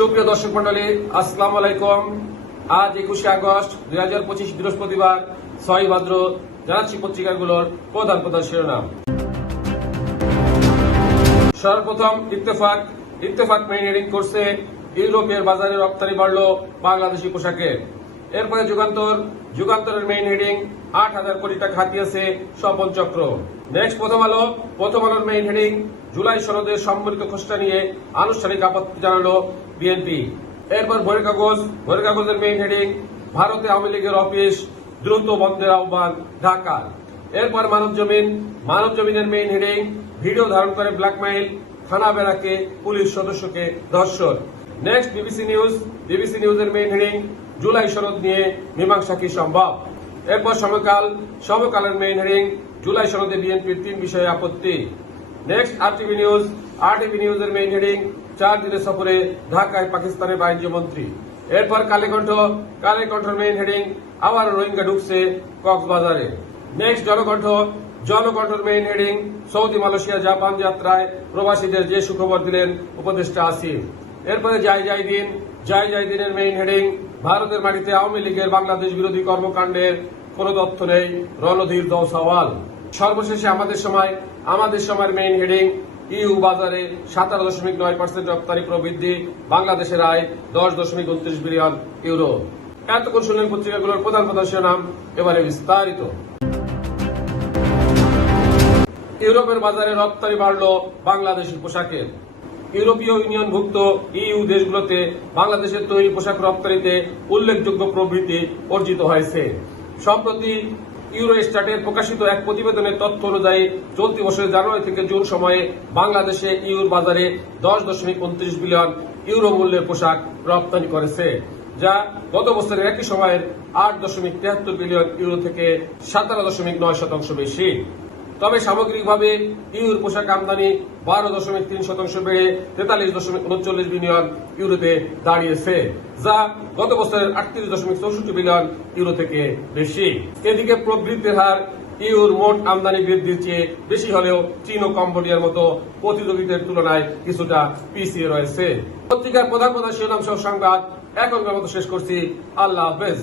সুপ্রিয় দর্শক মন্ডলী, আসসালামু আলাইকুম। আজ 21শে আগস্ট 2025 বৃহস্পতিবার 6 ভাদ্র। জানাচ্ছি পত্রিকাগুলোর প্রধান প্রধান শিরোনাম। সর্বপ্রথম ইত্তেফাক মেইন হেডিং করছে ইউরোপের বাজারে রপ্তানি বাড়ল বাংলাদেশি পোশাকের। এরপরে যুগান্তরের মেইন হেডিং 8,000 কোটি টাকা হাতিয়েছে স্বপন চক্র। নেক্সট প্রথম আলোর মেইন হেডিং জুলাই সনদের সম্মিলিত খসড়া নিয়ে আনুষ্ঠানিক আপত্তি জানালো বিএনপি। এরপর ভোরের কাগজের মেইন হেডিং ভারতে আওয়ামী লীগের অফিস দ্রুত বন্ধের আহ্বান ঢাকা। এরপর মানব জমিনের মেইন হেডিং ভিডিও ধারণ করে ব্ল্যাকমেইল, থানা বেড়াকে পুলিশ সদস্যকে ধর্ষণ। নেক্সট বিবিসি নিউজের মেইন হেডিং জুলাই সনদ নিয়ে মীমাংসা কি সম্ভব। এরপর সমকালের মেইন হেডিং জুলাই সনদে বিএনপির 3 বিষয়ে আপত্তি। নেক্সট আরটিভি নিউজের মেইন হেডিং 4 দিনের সফরে ঢাকায় পাকিস্তানের বাণিজ্য মন্ত্রী। এরপর কালেকণ্ঠের মেইন হেডিং আবার রোহিঙ্গা ঢুকছে কক্সবাজারে। নেক্সট জনকণ্ঠের main heading Saudi, Malaysia, Japan যাত্রায় প্রবাসীদের যে সুখবর দিলেন উপদেষ্টা আসিফ। এরপরে জয় দিনের মেইন হেডিং ভারতের মাটিতে আওয়ামী লীগের বাংলাদেশ বিরোধী কর্মকাণ্ডের কোন তথ্য নেই, রণধীর সওয়াল। সর্বশেষে আমাদের সময়ের মেইন হেডিং ইউ বাজারে 17.9% রপ্তানি প্রবৃদ্ধি, বাংলাদেশের আয় 10.29 বিলিয়ন ইউরো। এতক্ষণ শুনলেন পত্রিকাগুলোর প্রধান প্রধান শিরোনাম, এবারে বিস্তারিত। ইউরোপের বাজারে রপ্তানি বাড়ল বাংলাদেশি পোশাকের। ইউরোপীয় ইউনিয়নভুক্ত ইইউ দেশগুলোতে বাংলাদেশের তৈরি পোশাক রপ্তানিতে উল্লেখযোগ্য প্রবৃদ্ধি অর্জিত হয়েছে। সম্প্রতি ইউরোস্ট্যাটের প্রকাশিত এক প্রতিবেদনের তথ্য অনুযায়ী চলতি বছরের জানুয়ারি থেকে জুন সময়ে বাংলাদেশে ইউর বাজারে 10.29 বিলিয়ন ইউরো মূল্যের পোশাক রপ্তানি করেছে, যা গত বছরের একই সময়ের 8.73 বিলিয়ন ইউরো থেকে 17.9% বেশি। তবে সামগ্রিকভাবে ইউর পোশাক আমদানি 12.3% বেড়ে 43.39 বিলিয়ন ইউরোতে দাঁড়িয়েছে, যা গত বছরের 38.64 বিলিয়ন ইউরো থেকে বেশি। এদিকে প্রবৃদ্ধির হার ইউর মোট আমদানি বৃদ্ধির চেয়ে বেশি হলেও চীন ও কম্বোডিয়ার মতো প্রতিযোগীদের তুলনায় কিছুটা পিছিয়ে রয়েছে। পত্রিকার প্রধান শিরোনাম সহ সংবাদ এখনকার মতো শেষ করছি। আল্লাহ হাফেজ।